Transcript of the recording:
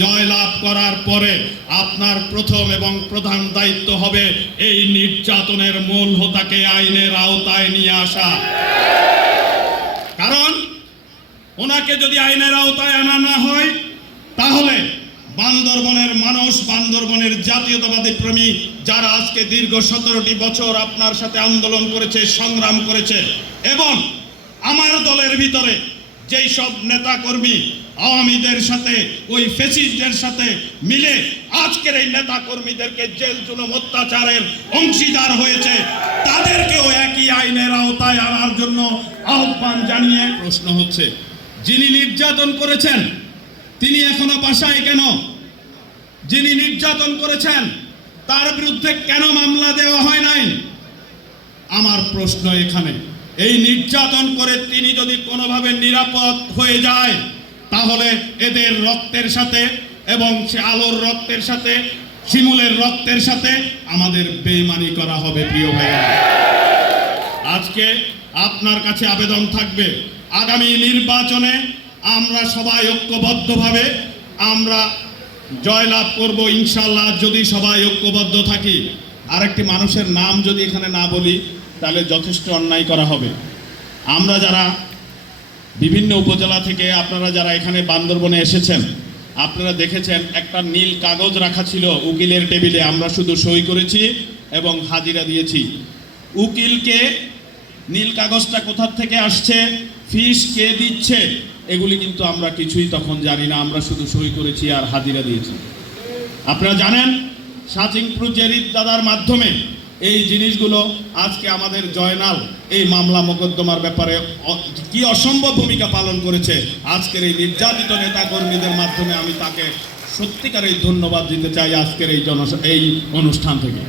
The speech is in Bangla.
জয়লাভ করার পরে আপনার প্রথম এবং প্রধান দায়িত্ব হবে এই নির্যাতনের মূল হোতাকে আইনের আওতায় নিয়ে আসা। কারণ ওনাকে যদি আইনের আওতায় আনা না হয় তাহলে বান্দরবনের মানুষ, বান্দরবনের জাতীয়তাবাদী প্রেমী যারা আজকে দীর্ঘ 17টি বছর আপনার সাথে আন্দোলন করেছে, সংগ্রাম করেছে, এবং আমার দলের ভিতরে যেই সব নেতা কর্মী আওয়ামীদের সাথে, ওই ফ্যাসিস্টদের সাথে মিলে আজকের এই নেতা কর্মীদেরকে জেল জুলুম অত্যাচারের অংশীদার হয়েছে, তাদেরকেও একই আইনের আওতায় আনার জন্য আহ্বান জানিয়ে প্রশ্ন হচ্ছে, যিনি নির্যাতন করেছেন তিনি এখনো বাসায় কেন? যিনি নির্যাতন করেছেন তার বিরুদ্ধে কেন মামলা দেওয়া হয় নাই? আমার প্রশ্ন এখানে, এই নির্যাতন করে তিনি যদি কোনোভাবে নিরাপদ হয়ে যায় তাহলে এদের রক্তের সাথে এবং সে আলোর রক্তের সাথে, শিমুলের রক্তের সাথে আমাদের বেঈমানি করা হবে। প্রিয় ভাইরা, আজকে আপনার কাছে আবেদন থাকবে, আগামী নির্বাচনে আমরা সবাই ঐক্যবদ্ধভাবে আমরা জয়লাভ করব ইনশাআল্লাহ, যদি সবাই ঐক্যবদ্ধ থাকি। আরেকটি মানুষের নাম যদি এখানে না বলি তাহলে যথেষ্ট অন্যায় করা হবে। আমরা যারা বিভিন্ন উপজেলা থেকে, আপনারা যারা এখানে বান্দরবনে এসেছেন, আপনারা দেখেছেন একটা নীল কাগজ রাখা ছিল উকিলের টেবিলে, আমরা শুধু সই করেছি এবং হাজিরা দিয়েছি। উকিলকে নীল কাগজটা কোথা থেকে আসছে, ফিস কে দিচ্ছে, এগুলি কিন্তু আমরা কিছুই তখন জানি না, আমরা শুধু সই করেছি আর হাজিরা দিয়েছি। আপনারা জানেন সাচিংপুর জেরিদ দাদার মাধ্যমে এই জিনিসগুলো আজকে আমাদের জয়নাল এই মামলা মোকদ্দমার ব্যাপারে কি অসম্ভব ভূমিকা পালন করেছে। আজকের এই নির্যাতিত নেতা কর্মীদের মাধ্যমে আমি তাকে সত্যিকারের ধন্যবাদ দিতে চাই আজকের এই অনুষ্ঠান থেকে।